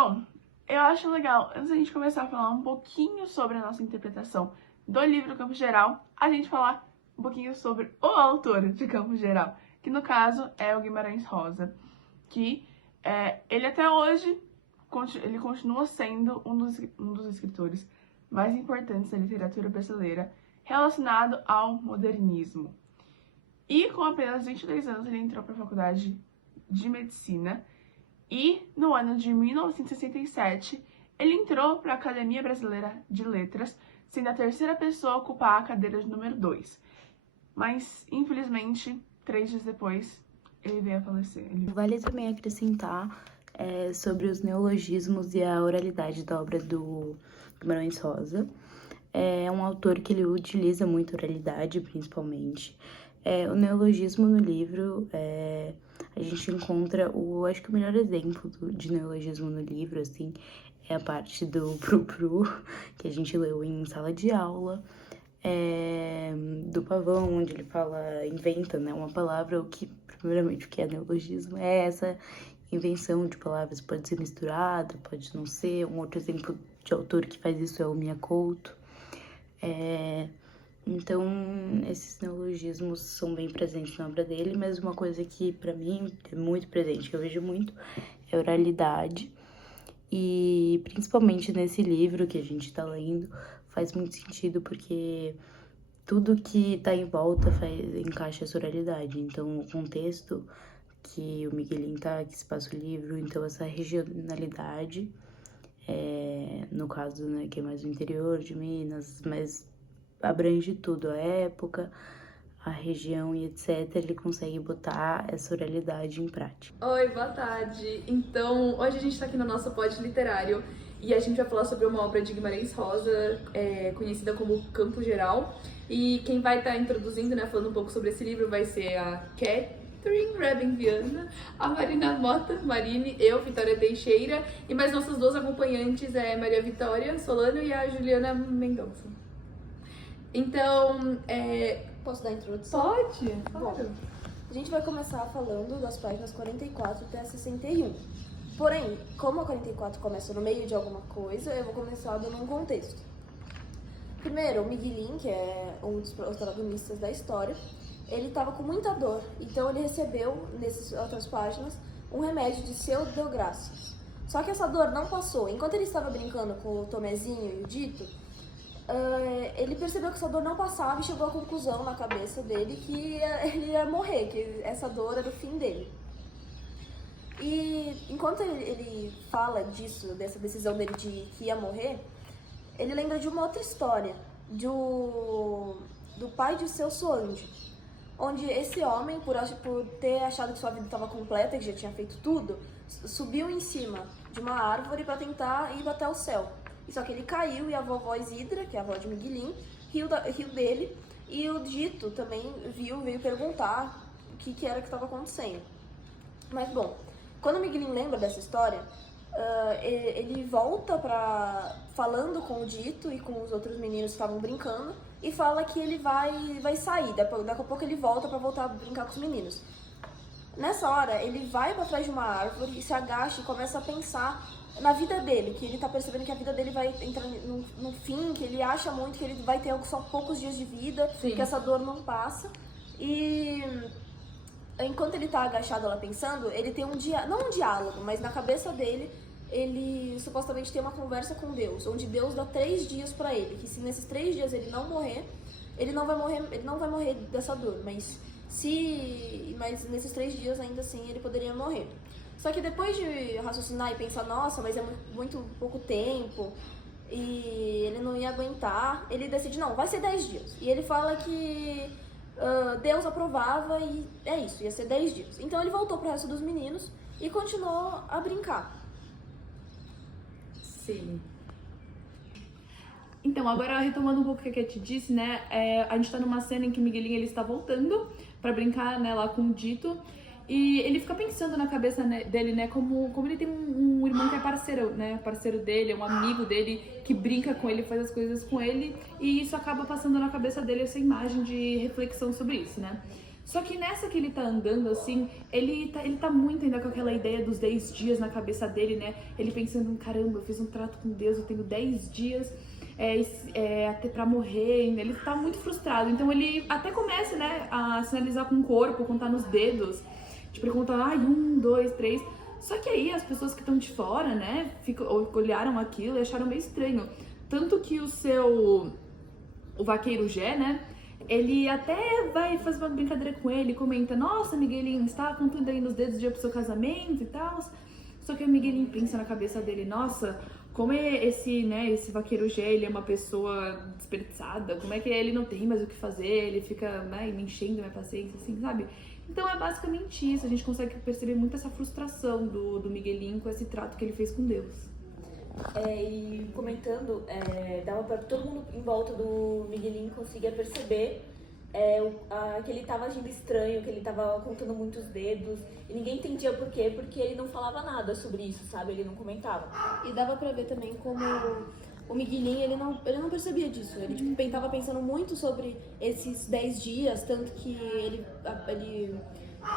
Bom, eu acho legal, antes da gente começar a falar um pouquinho sobre a nossa interpretação do livro Campo Geral, a gente falar um pouquinho sobre o autor de Campo Geral, que no caso é o Guimarães Rosa, que ele até hoje ele continua sendo um dos escritores mais importantes da literatura brasileira relacionado ao modernismo. E com apenas 22 anos ele entrou para a faculdade de medicina e no ano de 1967 ele entrou para a Academia Brasileira de Letras, sendo a terceira pessoa a ocupar a cadeira de número 2. Mas, infelizmente, 3 dias depois, ele veio a falecer. Vale também acrescentar sobre os neologismos e a oralidade da obra do Guimarães Rosa. É um autor que ele utiliza muito oralidade, principalmente. O neologismo no livro, a gente encontra acho que o melhor exemplo de neologismo no livro, assim, é a parte do pru-pru, que a gente leu em sala de aula, do pavão, onde ele inventa, né, uma palavra, primeiramente, o que é neologismo é essa invenção de palavras, pode ser misturada, pode não ser. Um outro exemplo de autor que faz isso é o Mia Couto. Então, esses neologismos são bem presentes na obra dele, mas uma coisa que, pra mim, é muito presente, que eu vejo muito, é a oralidade. E, principalmente nesse livro que a gente tá lendo, faz muito sentido, porque tudo que tá em volta encaixa essa oralidade. Então, o contexto que o Miguelinho que se passa o livro, então essa regionalidade, no caso, né, que é mais o interior de Minas, mas abrange tudo, a época, a região e etc. Ele consegue botar essa oralidade em prática. Oi, boa tarde! Então, hoje a gente tá aqui no nosso pod literário e a gente vai falar sobre uma obra de Guimarães Rosa, conhecida como Campo Geral. E quem vai estar introduzindo, né, falando um pouco sobre esse livro vai ser a Catherine Reben Viana, a Marina Mota Marini, eu, Vitória Teixeira, e mais nossas duas acompanhantes é Maria Vitória Solano e a Juliana Mendonça. Então, Posso dar a introdução? Pode? Bom, a gente vai começar falando das páginas 44 até 61. Porém, como a 44 começa no meio de alguma coisa, eu vou começar dando um contexto. Primeiro, o Miguelin, que é um dos protagonistas da história, ele estava com muita dor, então ele recebeu, nessas outras páginas, um remédio de pseudográcias. Só que essa dor não passou. Enquanto ele estava brincando com o Tomezinho e o Dito, ele percebeu que essa dor não passava e chegou à conclusão na cabeça dele que ele ia morrer, que essa dor era o fim dele. E enquanto ele fala disso, dessa decisão dele de que ia morrer, ele lembra de uma outra história, do pai de seu Soange, onde esse homem, por ter achado que sua vida estava completa, que já tinha feito tudo, subiu em cima de uma árvore para tentar ir até o céu. Só que ele caiu e a vovó Isidra, que é a avó de Miguelin, riu dele, e o Dito também veio perguntar o que era que estava acontecendo. Mas bom, quando o Miguelin lembra dessa história, ele volta falando com o Dito e com os outros meninos que estavam brincando, e fala que ele vai sair, daqui a pouco ele volta para voltar a brincar com os meninos. Nessa hora, ele vai para trás de uma árvore e se agacha e começa a pensar na vida dele, que ele tá percebendo que a vida dele vai entrar no fim, que ele acha muito que ele vai ter só poucos dias de vida, Sim. Que essa dor não passa. E enquanto ele tá agachado lá pensando, ele tem não um diálogo, mas na cabeça dele, ele supostamente tem uma conversa com Deus, onde Deus dá 3 dias pra ele, que se nesses 3 dias ele não morrer, ele não vai morrer dessa dor, mas nesses 3 dias ainda assim ele poderia morrer. Só que depois de raciocinar e pensar, nossa, mas é muito pouco tempo, e ele não ia aguentar, ele decide, não, vai ser 10 dias. E ele fala que Deus aprovava e é isso, ia ser 10 dias. Então ele voltou pro resto dos meninos e continuou a brincar. Sim. Então, agora retomando um pouco o que a Cat disse, né, a gente tá numa cena em que o Miguelinho ele está voltando pra brincar, né, lá com o Dito. E ele fica pensando na cabeça, né, dele, né, como ele tem um irmão que é parceiro, né, parceiro dele, um amigo dele, que brinca com ele, faz as coisas com ele, e isso acaba passando na cabeça dele essa imagem de reflexão sobre isso, né. Só que nessa que ele tá andando, assim, ele tá muito ainda com aquela ideia dos 10 dias na cabeça dele, né? Ele pensando, caramba, eu fiz um trato com Deus, eu tenho 10 dias até pra morrer. Ele tá muito frustrado. Então ele até começa, né, a sinalizar com o corpo, contar nos dedos. Tipo, ele conta, 1, 2, 3. Só que aí as pessoas que estão de fora, né, olharam aquilo e acharam meio estranho. Tanto que o vaqueiro Gé, né, ele até vai fazer uma brincadeira com ele, comenta, nossa, Miguelinho, você tá contando aí nos dedos o dia pro seu casamento e tal. Só que o Miguelinho pensa na cabeça dele, nossa, como é esse vaqueiro Gé, ele é uma pessoa desperdiçada, como é que ele não tem mais o que fazer, ele fica, né, me enchendo minha paciência, assim, sabe? Então é basicamente isso, a gente consegue perceber muito essa frustração do Miguelinho com esse trato que ele fez com Deus. E comentando, dava pra todo mundo em volta do Miguelinho conseguir perceber que ele tava agindo estranho, que ele tava contando muitos dedos, e ninguém entendia por quê, porque ele não falava nada sobre isso, sabe? Ele não comentava. E dava pra ver também como o Miguelinho, ele não percebia disso. Ele tipo, tava pensando muito sobre esses 10 dias, tanto que ele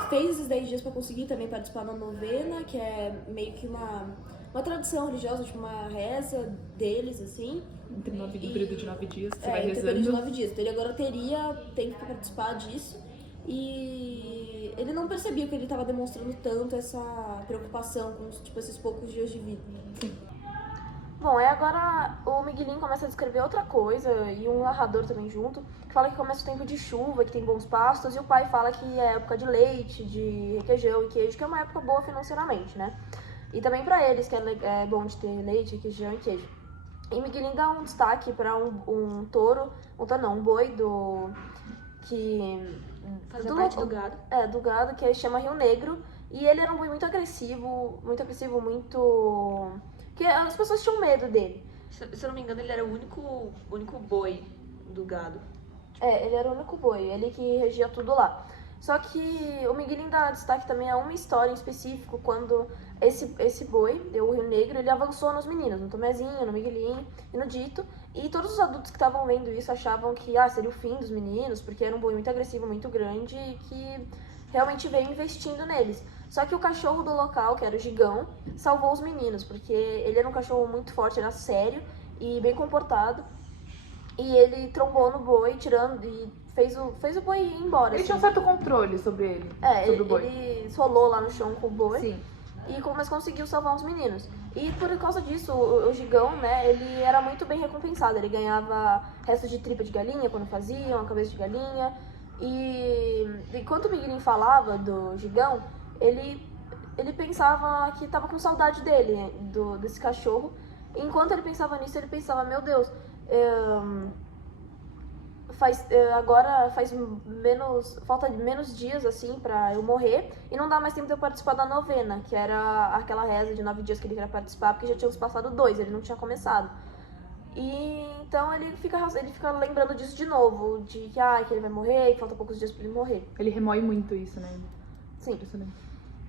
fez esses 10 dias pra conseguir também participar da novena, que é meio que uma tradição religiosa, tipo uma reza deles, assim. Um período de 9 dias, que você vai rezando. Período de 9 dias. Então ele agora teria tempo pra participar disso. E ele não percebia que ele estava demonstrando tanto essa preocupação com tipo, esses poucos dias de vida. Sim. Bom, agora o Miguelinho começa a descrever outra coisa, e um narrador também junto, que fala que começa o tempo de chuva, que tem bons pastos, e o pai fala que é época de leite, de requeijão e queijo, que é uma época boa financeiramente, né? E também pra eles, que é bom de ter leite, requeijão e queijo. E Miguelinho dá um destaque pra um touro, um boi Fazia parte do gado. Do gado, que chama Rio Negro. E ele era um boi muito agressivo, que as pessoas tinham medo dele. Se eu não me engano, ele era o único boi do gado. Ele era o único boi, ele que regia tudo lá. Só que o Miguelinho dá destaque também a uma história em específico, quando esse boi, o Rio Negro, ele avançou nos meninos, no Tomezinho, no Miguelinho e no Dito. E todos os adultos que estavam vendo isso achavam que seria o fim dos meninos, porque era um boi muito agressivo, muito grande e que realmente veio investindo neles. Só que o cachorro do local, que era o Gigão, salvou os meninos, porque ele era um cachorro muito forte, era sério e bem comportado. E ele trombou no boi, e fez o boi ir embora. Ele tinha um certo controle sobre ele, sobre o boi. Ele rolou lá no chão com o boi. Sim. Mas conseguiu salvar os meninos. E por causa disso, o Gigão, né, ele era muito bem recompensado. Ele ganhava restos de tripa de galinha quando faziam, a cabeça de galinha. E enquanto o Miguelinho falava do Gigão, ele pensava que estava com saudade dele, desse cachorro. E enquanto ele pensava nisso, ele pensava, meu Deus, agora falta menos dias assim pra eu morrer e não dá mais tempo de eu participar da novena, que era aquela reza de 9 dias que ele queria participar, porque já tinha passado 2, ele não tinha começado. E então ele fica lembrando disso de novo, que ele vai morrer, que falta poucos dias pra ele morrer. Ele remoe muito isso, né? Sim.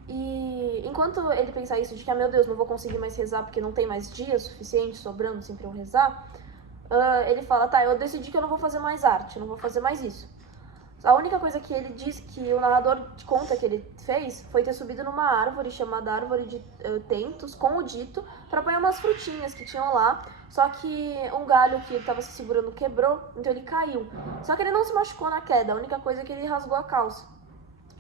E enquanto ele pensa isso, de que, meu Deus, não vou conseguir mais rezar porque não tem mais dias suficientes sobrando assim pra eu rezar, ele fala, eu decidi que eu não vou fazer mais arte, não vou fazer mais isso. A única coisa que ele diz, que o narrador conta que ele fez, foi ter subido numa árvore chamada Árvore de Tentos, com o Dito, pra apanhar umas frutinhas que tinham lá. Só que um galho que ele tava se segurando quebrou, então ele caiu. Só que ele não se machucou na queda, a única coisa é que ele rasgou a calça.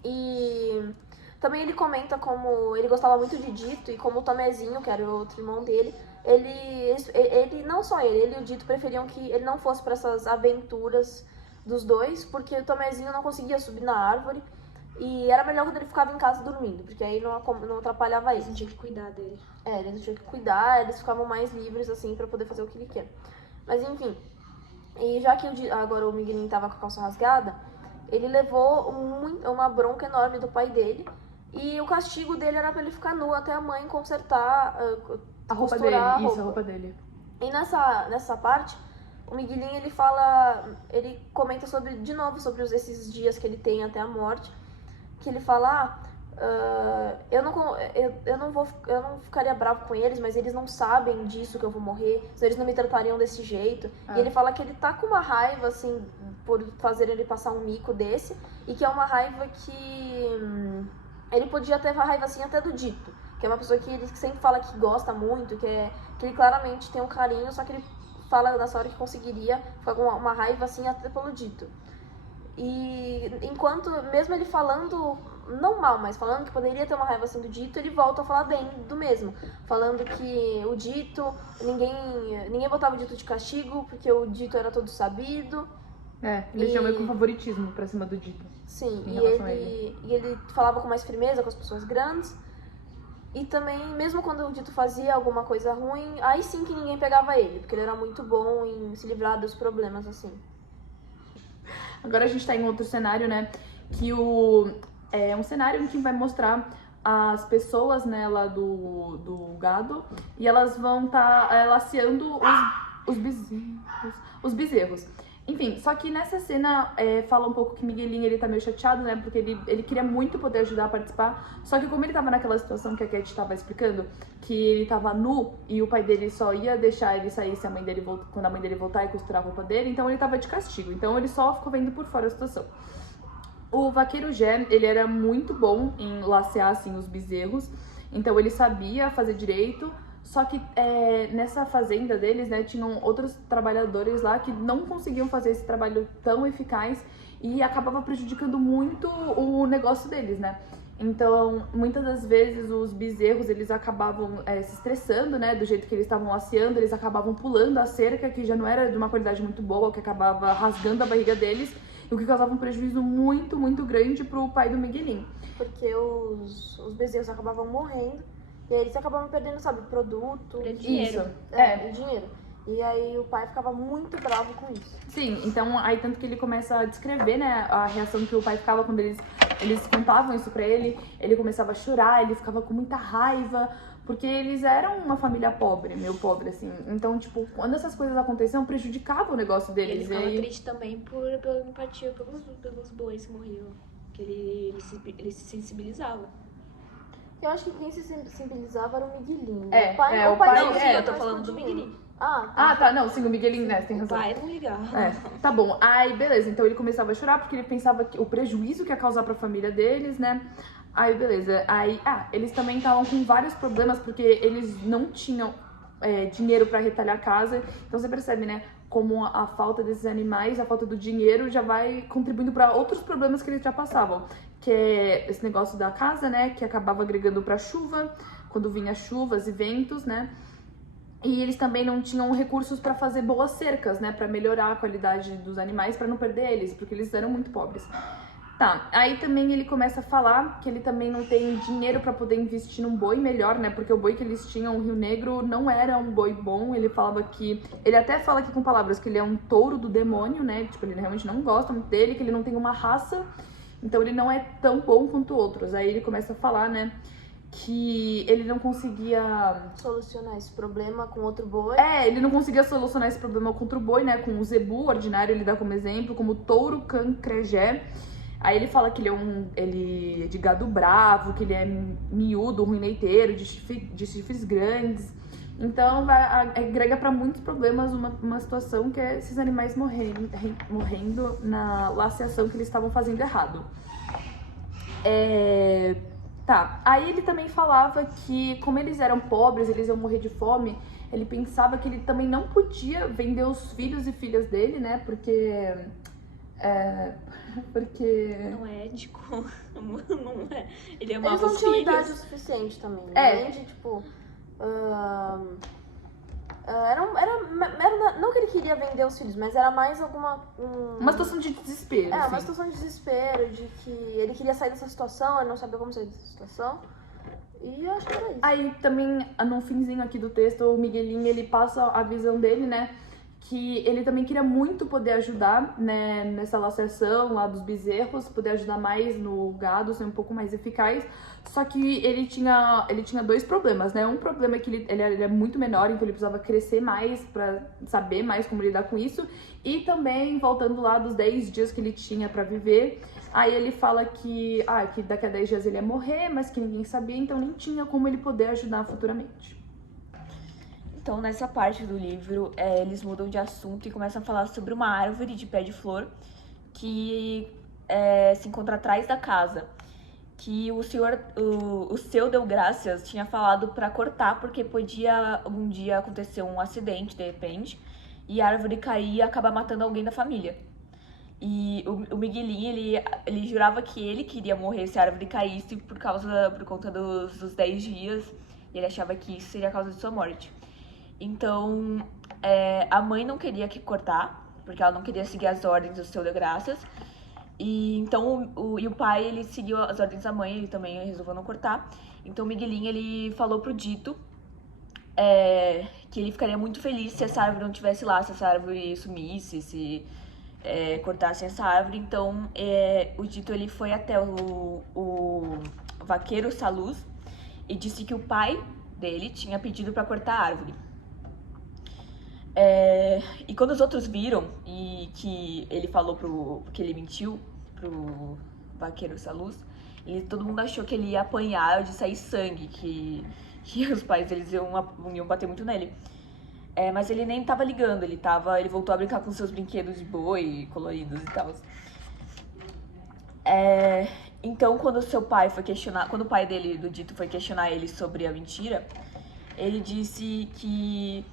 E também ele comenta como ele gostava muito de Dito, e como o Tomezinho, que era o outro irmão dele, ele não só ele e o Dito preferiam que ele não fosse para essas aventuras dos dois, porque o Tomezinho não conseguia subir na árvore, e era melhor quando ele ficava em casa dormindo, porque aí não atrapalhava ele. Ele tinha que cuidar dele. Eles tinham que cuidar, eles ficavam mais livres, assim, pra poder fazer o que ele quer. Mas enfim, e já que agora o Miguelinho tava com a calça rasgada, ele levou uma bronca enorme do pai dele, e o castigo dele era pra ele ficar nu até a mãe consertar, a roupa costurar dele, a isso, a roupa dele. E nessa parte, o Miguelinho, ele comenta de novo sobre esses dias que ele tem até a morte, que ele fala, eu não ficaria bravo com eles, mas eles não sabem disso que eu vou morrer, senão eles não me tratariam desse jeito. E ele fala que ele tá com uma raiva, assim, por fazer ele passar um mico desse, e que é uma raiva que ele podia ter raiva, assim, até do Dito, que é uma pessoa que ele sempre fala que gosta muito, que ele claramente tem um carinho, só que ele fala nessa hora que conseguiria ficar com uma raiva, assim, até pelo Dito. E enquanto, mesmo ele falando, não mal, mas falando que poderia ter uma raiva assim do Dito, ele volta a falar bem do mesmo. Falando que o Dito, ninguém botava o Dito de castigo, porque o Dito era todo sabido. Ele chama ele com favoritismo pra cima do Dito. Sim, em relação a ele. e ele falava com mais firmeza com as pessoas grandes. E também, mesmo quando o Dito fazia alguma coisa ruim, aí sim que ninguém pegava ele, porque ele era muito bom em se livrar dos problemas, assim. Agora a gente tá em outro cenário, né? Que é um cenário em que vai mostrar as pessoas, né, lá do gado, e elas vão estar laceando os bezerros. Enfim, só que nessa cena fala um pouco que Miguelinho, ele tá meio chateado, né, porque ele queria muito poder ajudar a participar, só que como ele tava naquela situação que a Cat tava explicando, que ele tava nu e o pai dele só ia deixar ele sair se quando a mãe dele voltar e costurar a roupa dele, então ele tava de castigo, então ele só ficou vendo por fora a situação. O vaqueiro Gé, ele era muito bom em lacear, assim, os bezerros, então ele sabia fazer direito. Só que nessa fazenda deles, né, tinham outros trabalhadores lá que não conseguiam fazer esse trabalho tão eficaz e acabava prejudicando muito o negócio deles, né? Então, muitas das vezes os bezerros, eles acabavam se estressando, né, do jeito que eles estavam laceando, eles acabavam pulando a cerca, que já não era de uma qualidade muito boa, que acabava rasgando a barriga deles, o que causava um prejuízo muito, muito grande pro pai do Miguelinho. Porque os bezerros acabavam morrendo. E aí eles acabavam perdendo, sabe, produto. Dinheiro. E dinheiro. E aí o pai ficava muito bravo com isso. Sim, então aí tanto que ele começa a descrever, né, a reação que o pai ficava quando eles contavam isso pra ele começava a chorar, ele ficava com muita raiva, porque eles eram uma família pobre, meio pobre, assim. Então, tipo, quando essas coisas aconteciam, prejudicava o negócio deles. Ele ficava triste também pela empatia pelos bois que morriam. Que ele se sensibilizava. Eu acho que quem se sensibilizava era o Miguelinho. O pai Não, sim, eu tô falando do Miguelinho. Tá, não, sim, o Miguelinho, né, tem O razão. pai não ligava. Tá bom. Aí, beleza, então ele começava a chorar porque ele pensava que o prejuízo que ia causar pra família deles, né? Aí, beleza. Aí, eles também estavam com vários problemas porque eles não tinham dinheiro pra retalhar a casa. Então você percebe, né, como a falta desses animais, a falta do dinheiro já vai contribuindo pra outros problemas que eles já passavam. Que é esse negócio da casa, né, que acabava agregando pra chuva, quando vinha chuvas e ventos, né? E eles também não tinham recursos para fazer boas cercas, né, para melhorar a qualidade dos animais, para não perder eles, porque eles eram muito pobres. Tá, aí também ele começa a falar que ele também não tem dinheiro para poder investir num boi melhor, né, porque o boi que eles tinham, o Rio Negro, não era um boi bom. Ele falava que, ele até fala aqui com palavras que ele é um touro do demônio, né, tipo, ele realmente não gosta muito dele, que ele não tem uma raça, então ele não é tão bom quanto outros. Aí ele começa a falar, né, que ele não conseguia solucionar esse problema com outro boi. Ele não conseguia solucionar esse problema com outro boi, né? Com o zebu ordinário, ele dá como exemplo, como o touro cancrejé. Aí ele fala que ele é de gado bravo, que ele é miúdo, ruineiteiro, de chifres grandes. Então agrega para muitos problemas uma situação que é esses animais morrendo na laceação que eles estavam fazendo errado. Tá, aí ele também falava que como eles eram pobres, eles iam morrer de fome, ele pensava que ele também não podia vender os filhos e filhas dele, né, porque... Não é ético, não é. Ele amava Eles não os tinham filhos. idade o suficiente também, além de, tipo... não que ele queria vender os filhos, mas era mais uma situação de desespero, uma assim. situação de desespero, de que ele queria sair dessa situação, ele não sabia como sair dessa situação. E eu acho que era isso. Aí também, no finzinho aqui do texto, o Miguelinho, ele passa a visão dele, né, que ele também queria muito poder ajudar, né, nessa laceação lá dos bezerros, poder ajudar mais no gado, ser um pouco mais eficaz. Só que ele tinha dois problemas, né? Um problema é que ele é muito menor, então ele precisava crescer mais pra saber mais como lidar com isso. E também, voltando lá dos 10 dias que ele tinha pra viver, Aí ele fala que daqui a 10 dias ele ia morrer, mas que ninguém sabia, então nem tinha como ele poder ajudar futuramente. Então, nessa parte do livro, eles mudam de assunto e começam a falar sobre uma árvore de pé de flor que se encontra atrás da casa. Que o seu Deu Graças tinha falado pra cortar, porque podia algum dia acontecer um acidente, de repente, e a árvore cair e acabar matando alguém da família. E o Miguelinho, ele jurava que ele queria morrer se a árvore caísse por conta dos 10 dias, e ele achava que isso seria a causa de sua morte. Então, a mãe não queria que cortar, porque ela não queria seguir as ordens do seu Deu Graças. E então o pai, ele seguiu as ordens da mãe, ele também resolveu não cortar. Então o Miguelinho, ele falou pro Dito que ele ficaria muito feliz se essa árvore não estivesse lá, se essa árvore sumisse, se cortassem essa árvore. Então o Dito, ele foi até o vaqueiro Saluz e disse que o pai dele tinha pedido para cortar a árvore. E quando os outros viram e que ele falou que ele mentiu pro vaqueiro Saluz, todo mundo achou que ele ia apanhar de sair sangue, que os pais deles iam bater muito nele. Mas ele nem tava ligando, ele voltou a brincar com seus brinquedos de boi coloridos e tal. Então, quando o pai dele, do Dito, foi questionar ele sobre a mentira, ele disse que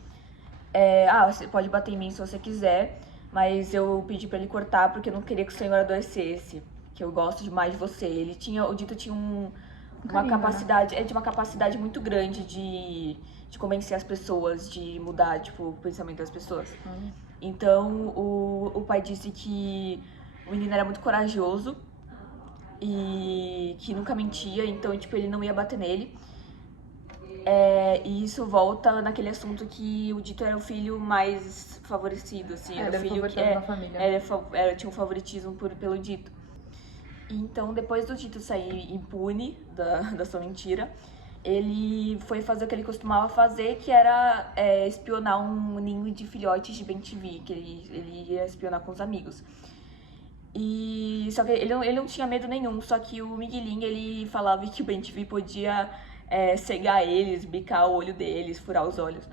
você pode bater em mim se você quiser, mas eu pedi pra ele cortar porque eu não queria que o senhor adoecesse, que eu gosto demais de você. O Dito tinha uma capacidade muito grande de convencer as pessoas, de mudar, tipo, o pensamento das pessoas. Então, o pai disse que o menino era muito corajoso e que nunca mentia, então, tipo, ele não ia bater nele. E isso volta naquele assunto que o Dito era o filho mais favorecido, assim, era o filho que da família. tinha um favoritismo pelo Dito. Então, depois do Dito sair impune da sua mentira, ele foi fazer o que ele costumava fazer, que era espionar um ninho de filhotes de bem-te-vi, que ele ia espionar com os amigos. Só que ele não tinha medo nenhum, só que o Miguelinho, ele falava que o bem-te-vi podia cegar eles, bicar o olho deles, furar os olhos.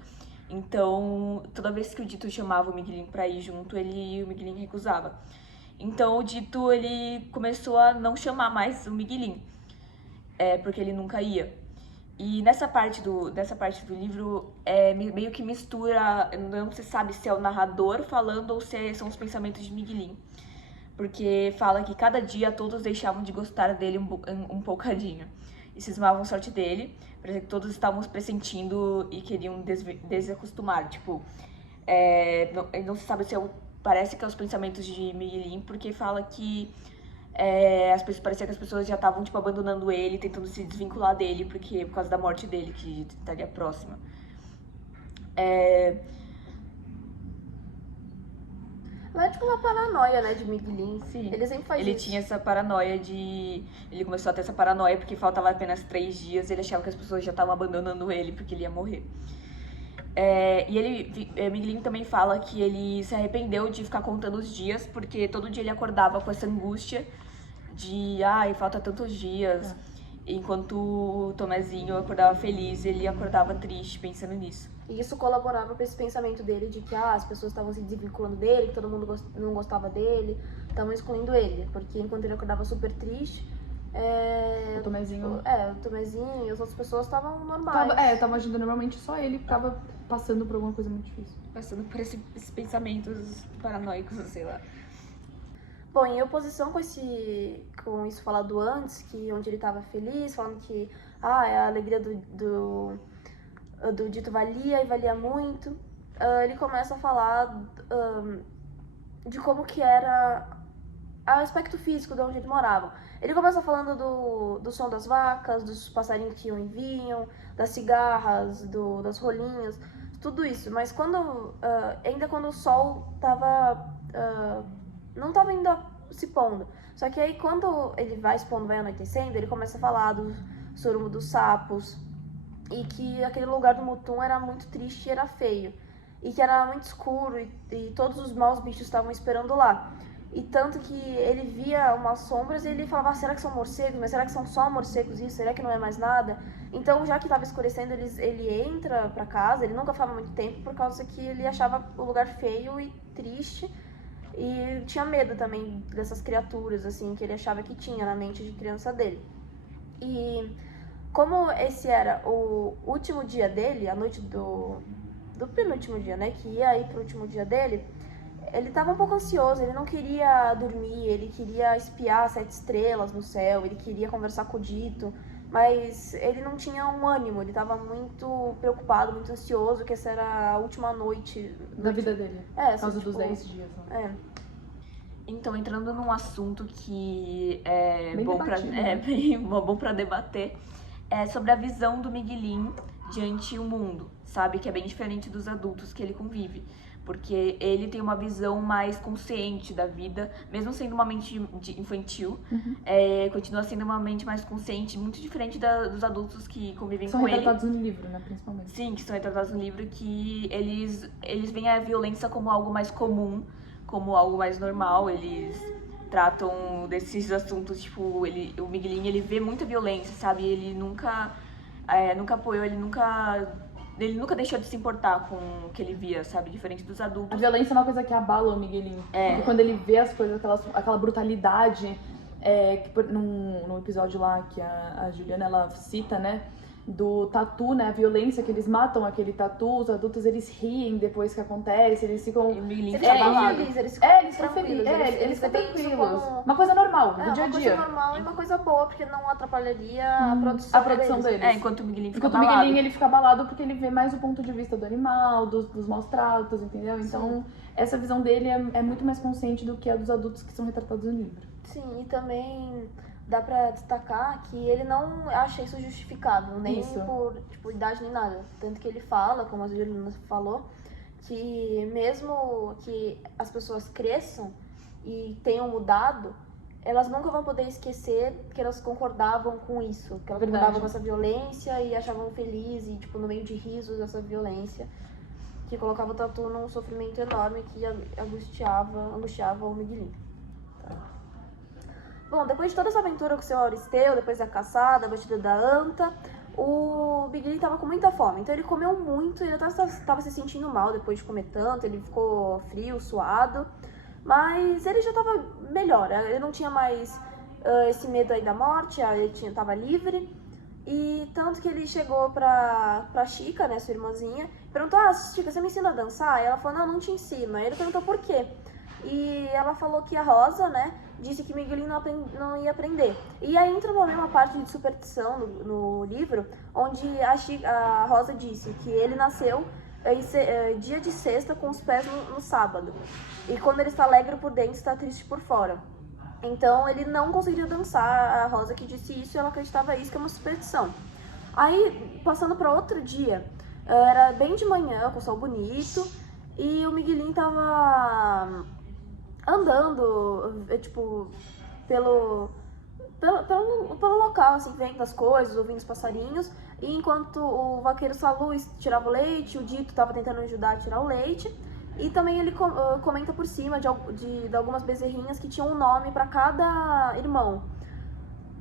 Então, toda vez que o Dito chamava o Miguelinho pra ir junto, o Miguelinho recusava. Então, o Dito, ele começou a não chamar mais o Miguelinho, porque ele nunca ia. E nessa parte do livro, meio que mistura, não se sabe se é o narrador falando ou se são os pensamentos de Miguelinho. Porque fala que cada dia todos deixavam de gostar dele um bocadinho. E cismavam sorte dele, parece que todos estavam pressentindo e queriam desacostumar. Tipo, não se sabe se parece que é os pensamentos de Miguelinho, porque fala que parecia que as pessoas já estavam tipo, abandonando ele, tentando se desvincular dele, por causa da morte dele, que estaria próxima. É tipo uma paranoia, né, de Miguelinho. Sim. Ele sempre faz Ele isso. tinha essa paranoia Ele começou a ter essa paranoia porque faltava apenas 3 dias, ele achava que as pessoas já estavam abandonando ele porque ele ia morrer. Miguelinho também fala que ele se arrependeu de ficar contando os dias, porque todo dia ele acordava com essa angústia de, falta tantos dias. Enquanto o Tomezinho acordava feliz, ele acordava triste pensando nisso. E isso colaborava para esse pensamento dele de que as pessoas estavam se desvinculando dele, que todo mundo não gostava dele, estavam excluindo ele. Porque enquanto ele acordava super triste, O Tomezinho... o Tomezinho e as outras pessoas estavam normais. Estavam agindo normalmente, só ele tava passando por alguma coisa muito difícil. Passando por esses pensamentos paranoicos, sei lá. Bom, em oposição com isso falado antes, que onde ele estava feliz, falando que a alegria do Dito valia muito, ele começa a falar de como que era o aspecto físico de onde ele morava. Ele começa falando do som das vacas, dos passarinhos que iam e vinham, das cigarras, das rolinhas, tudo isso. Mas ainda quando o sol não tava ainda se pondo. Só que aí quando ele vai se pondo, vai anoitecendo, ele começa a falar do sorumo dos sapos e que aquele lugar do Mutum era muito triste e era feio. E que era muito escuro e todos os maus bichos estavam esperando lá. E tanto que ele via umas sombras e ele falava, será que são morcegos? Mas será que são só morcegos isso? Será que não é mais nada? Então, já que estava escurecendo, ele entra pra casa, ele nunca ficava muito tempo por causa que ele achava o lugar feio e triste. E tinha medo também dessas criaturas, assim, que ele achava que tinha na mente de criança dele. E como esse era o último dia dele, a noite do penúltimo dia, né, que ia ir pro último dia dele, ele tava um pouco ansioso, ele não queria dormir, ele queria espiar 7 estrelas no céu, ele queria conversar com o Dito, mas ele não tinha um ânimo, ele tava muito preocupado, muito ansioso, que essa era a última noite Da vida dele. É, Por causa assim, dos tipo, 10 dias. Né? É. Então, entrando num assunto que é Bem bom para debatido, né? bem bom para debater, é sobre a visão do Miguelin diante o mundo, sabe? Que é bem diferente dos adultos que ele convive. Porque ele tem uma visão mais consciente da vida, mesmo sendo uma mente infantil, continua sendo uma mente mais consciente, muito diferente dos adultos que convivem São com ele. retratados no livro, né, principalmente. Sim, que são retratados no livro, que eles veem a violência como algo mais comum, como algo mais normal. Eles tratam desses assuntos, tipo, o Miguelin, ele vê muita violência, sabe? Ele nunca apoiou, ele nunca deixou de se importar com o que ele via, sabe? Diferente dos A adultos. violência é uma coisa que abala o Miguelinho. E quando ele vê as coisas, aquela brutalidade, que num episódio lá que a Juliana, ela cita, né? Do tatu, né? A violência que eles matam aquele tatu, os adultos, eles riem depois que acontece, eles ficam... O Miguelin Eles fica ficam abalado. felizes, eles ficam eles ficam tranquilos, felizes, eles ficam veem isso tranquilos. como- Uma coisa normal, do É, dia a uma dia. coisa normal e uma coisa boa, porque não atrapalharia a A produção deles. deles. Enquanto o Miguelin fica Enquanto o abalado. Miguelinho, ele fica abalado porque ele vê mais o ponto de vista do animal, dos maus tratos, entendeu? Então, essa visão dele é muito mais consciente do que a dos adultos que são retratados no livro. Sim, e também dá pra destacar que ele não acha isso justificável, nem Isso. por tipo, idade nem nada. Tanto que ele fala, como a Juliana falou, que mesmo que as pessoas cresçam e tenham mudado, elas nunca vão poder esquecer que elas concordavam com isso, que elas Verdade. concordavam com essa violência e achavam feliz e, tipo, no meio de risos dessa violência, que colocava o Tatu num sofrimento enorme que angustiava o Miguelinho. Bom, depois de toda essa aventura com o seu Auristeu, depois da caçada, a batida da anta, o Miguelinho tava com muita fome. Então ele comeu muito, ele até estava se sentindo mal depois de comer tanto, ele ficou frio, suado. Mas ele já tava melhor, ele não tinha mais esse medo aí da morte, ele tava livre. E tanto que ele chegou pra Chica, né, sua irmãzinha, perguntou, Chica, você me ensina a dançar? E ela falou, não te ensino. Aí ele perguntou por quê. E ela falou que a Rosa, né, disse que Miguelinho não ia aprender. E aí entra uma parte de superstição no livro, onde a Rosa disse que ele nasceu dia de sexta com os pés no sábado. E quando ele está alegre por dentro, está triste por fora. Então ele não conseguiria dançar, a Rosa que disse isso, e ela acreditava isso, que é uma superstição. Aí, passando para outro dia, era bem de manhã, com sol bonito, e o Miguelinho tava andando, tipo, pelo local, assim, vendo as coisas, ouvindo os passarinhos, e enquanto o vaqueiro Salu tirava o leite, o Dito tava tentando ajudar a tirar o leite, e também ele comenta por cima de algumas bezerrinhas que tinham um nome para cada irmão,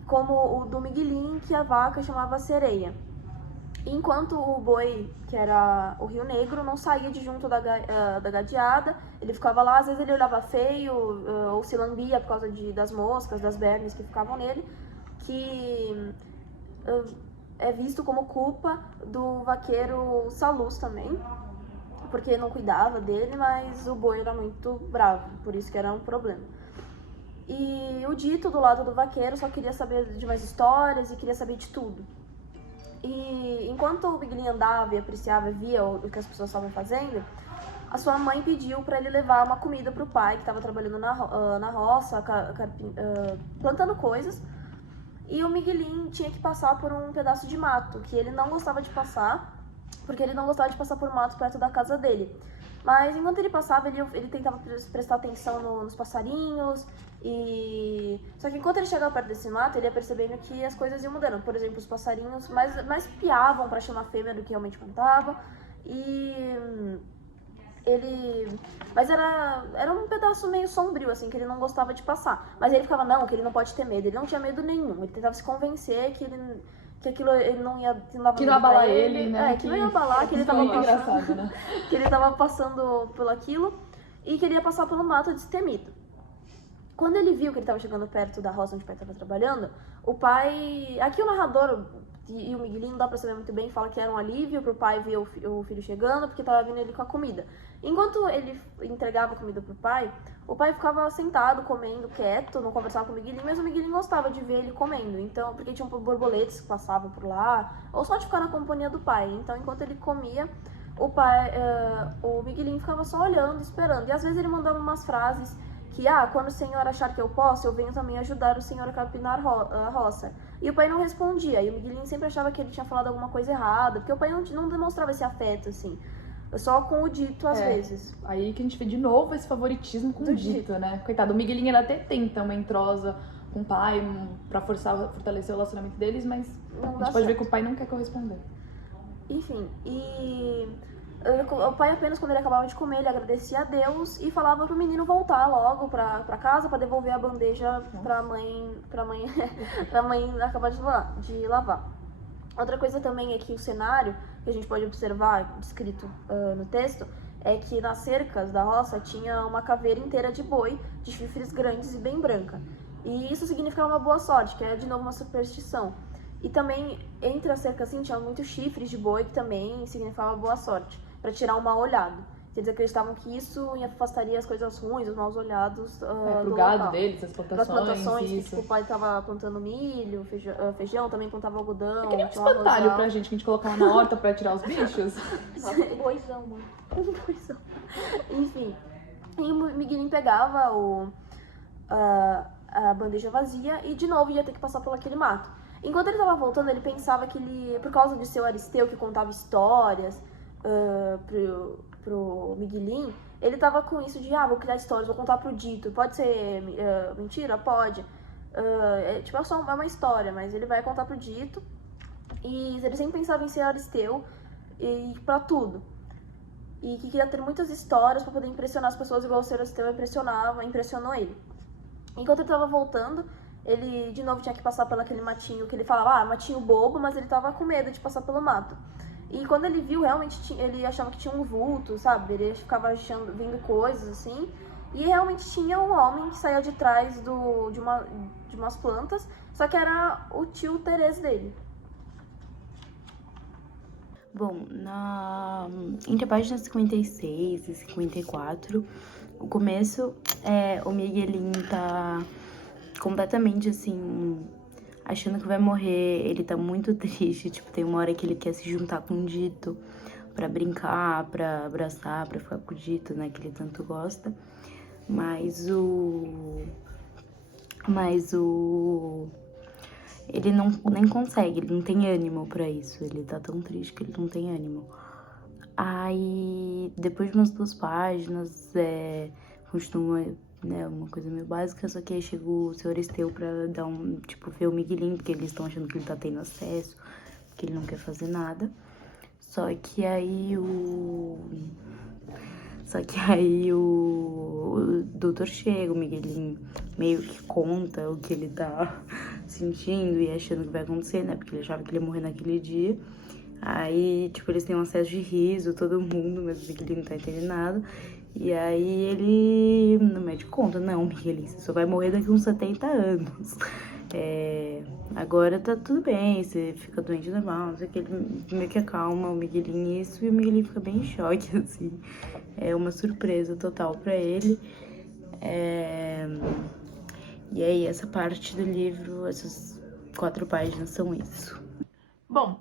como o do Miguelinho, que a vaca chamava Sereia. Enquanto o boi, que era o Rio Negro, não saía de junto da gadeada, ele ficava lá, às vezes ele olhava feio, ou se lambia por causa das moscas, das vermes que ficavam nele, que é visto como culpa do vaqueiro Salus também, porque não cuidava dele, mas o boi era muito bravo, por isso que era um problema. E o Dito, do lado do vaqueiro, só queria saber de mais histórias e queria saber de tudo. E enquanto o Miguelinho andava e apreciava e via o que as pessoas estavam fazendo, a sua mãe pediu para ele levar uma comida para o pai, que estava trabalhando na roça, plantando coisas. E o Miguelinho tinha que passar por um pedaço de mato, que ele não gostava de passar, porque ele não gostava de passar por mato perto da casa dele. Mas enquanto ele passava, ele tentava prestar atenção nos passarinhos. Só que enquanto ele chegava perto desse mato, ele ia percebendo que as coisas iam mudando. Por exemplo, os passarinhos mais piavam para chamar fêmea do que realmente cantavam. E Mas era um pedaço meio sombrio, assim, que ele não gostava de passar. Mas ele ficava, não, que ele não pode ter medo. Ele não tinha medo nenhum. Ele tentava se convencer que aquilo ele não ia... Que não ia abalar ele, né? Que não ia abalar, que ele tava muito engraçado, né? que ele tava passando por aquilo e que ele ia passar pelo mato destemido. Quando ele viu que ele tava chegando perto da roça onde o pai tava trabalhando, o pai... Aqui o narrador e o Miguelinho, não dá pra saber muito bem, fala que era um alívio pro pai ver o filho chegando, porque tava vindo ele com a comida. Enquanto ele entregava a comida pro pai, o pai ficava sentado, comendo, quieto, não conversava com o Miguelinho, mas o Miguelinho gostava de ver ele comendo, então, porque tinham borboletas que passavam por lá, ou só de ficar na companhia do pai. Então, enquanto ele comia, o Miguelinho ficava só olhando, esperando. E às vezes ele mandava umas frases que, quando o senhor achar que eu posso, eu venho também ajudar o senhor a capinar a roça. E o pai não respondia, e o Miguelinho sempre achava que ele tinha falado alguma coisa errada, porque o pai não demonstrava esse afeto, assim, só com o dito às vezes. Aí que a gente vê de novo esse favoritismo com o dito, né? Coitado, o Miguelinho ele até tenta uma entrosa com o pai pra fortalecer o relacionamento deles, mas a gente pode ver que o pai não quer corresponder. Enfim, o pai apenas, quando ele acabava de comer, ele agradecia a Deus e falava pro menino voltar logo pra casa pra devolver a bandeja pra mãe acabar de lavar. Outra coisa também é que o cenário que a gente pode observar, descrito no texto, é que nas cercas da roça tinha uma caveira inteira de boi, de chifres grandes e bem branca. E isso significava uma boa sorte, que é de novo uma superstição. E também, entre as cercas, assim, tinha muitos chifres de boi, que também significava boa sorte, para tirar um mal olhado. Eles acreditavam que isso afastaria as coisas ruins, os maus olhados pro do gado local. deles, as plantações, plantações, isso. que tipo, o pai tava plantando milho, feijão, também plantava algodão. Queria um espantalho pra gente, que a gente colocava na horta pra tirar os bichos. Um boizão, mano. Enfim, e o Miguelinho pegava a bandeja vazia e de novo ia ter que passar por aquele mato. Enquanto ele tava voltando, ele pensava que ele, por causa de ser o Aristeu que contava histórias pro Miguelinho, ele tava com isso de, vou criar histórias, vou contar pro dito. Pode ser mentira? Pode. É uma história, mas ele vai contar pro dito. E ele sempre pensava em ser Aristeu e pra tudo. E que queria ter muitas histórias pra poder impressionar as pessoas, igual o ser Aristeu impressionou ele. Enquanto ele tava voltando, ele de novo tinha que passar por aquele matinho que ele falava, matinho bobo, mas ele tava com medo de passar pelo mato. E quando ele viu, realmente, ele achava que tinha um vulto, sabe? Ele ficava vendo coisas, assim. E realmente tinha um homem que saía de trás de umas plantas, só que era o tio Terez dele. Bom, entre a página 56 e 54, o começo, o Miguelinho tá completamente, assim, achando que vai morrer. Ele tá muito triste, tipo, tem uma hora que ele quer se juntar com o Dito pra brincar, pra abraçar, pra ficar com o Dito, né, que ele tanto gosta. Mas ele nem consegue, ele não tem ânimo pra isso. Ele tá tão triste que ele não tem ânimo. Aí, depois de umas 2 páginas, continua, né, uma coisa meio básica, só que aí chega o seu Aristeu pra dar ver o Miguelinho, porque eles estão achando que ele tá tendo acesso, que ele não quer fazer nada. Só que aí o doutor chega, o Miguelinho meio que conta o que ele tá sentindo e achando que vai acontecer, né? Porque ele achava que ele ia morrer naquele dia. Aí, eles têm um acesso de riso, todo mundo, mas o Miguelinho não tá entendendo nada. E aí o médico conta, não, Miguelinho, você só vai morrer daqui uns 70 anos. Agora tá tudo bem, você fica doente normal, não sei o que, ele meio que acalma o Miguelinho isso, e o Miguelinho fica bem em choque, assim. É uma surpresa total pra ele. E aí, essa parte do livro, essas 4 páginas são isso. Bom,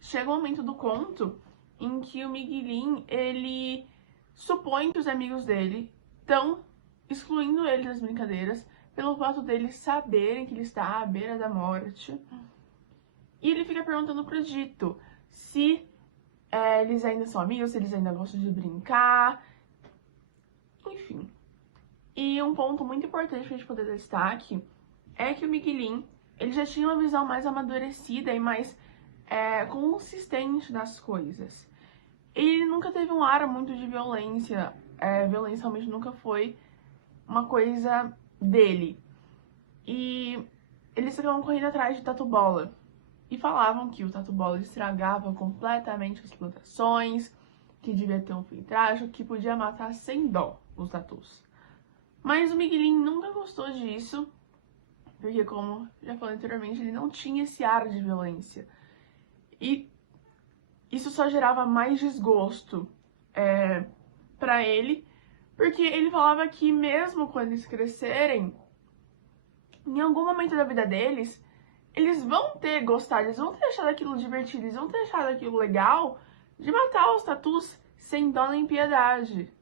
chega o momento do conto em que o Miguelinho, ele supõe que os amigos dele estão excluindo ele das brincadeiras pelo fato deles saberem que ele está à beira da morte. E ele fica perguntando pro Dito se eles ainda são amigos, se eles ainda gostam de brincar, enfim. E um ponto muito importante pra gente poder dar destaque é que o Miguelinho, ele já tinha uma visão mais amadurecida e mais consistente das coisas. ele nunca teve um ar muito de violência. Violência realmente nunca foi uma coisa dele. E eles ficavam correndo atrás de Tatu Bola. E falavam que o Tatu Bola estragava completamente as plantações, que devia ter um fim trágico, que podia matar sem dó os tatus. Mas o Miguelin nunca gostou disso, porque, como já falei anteriormente, ele não tinha esse ar de violência. E isso só gerava mais desgosto pra ele, porque ele falava que mesmo quando eles crescerem, em algum momento da vida deles, eles vão ter gostado, eles vão ter achado aquilo divertido, eles vão ter achado aquilo legal de matar os tatus sem dó nem piedade.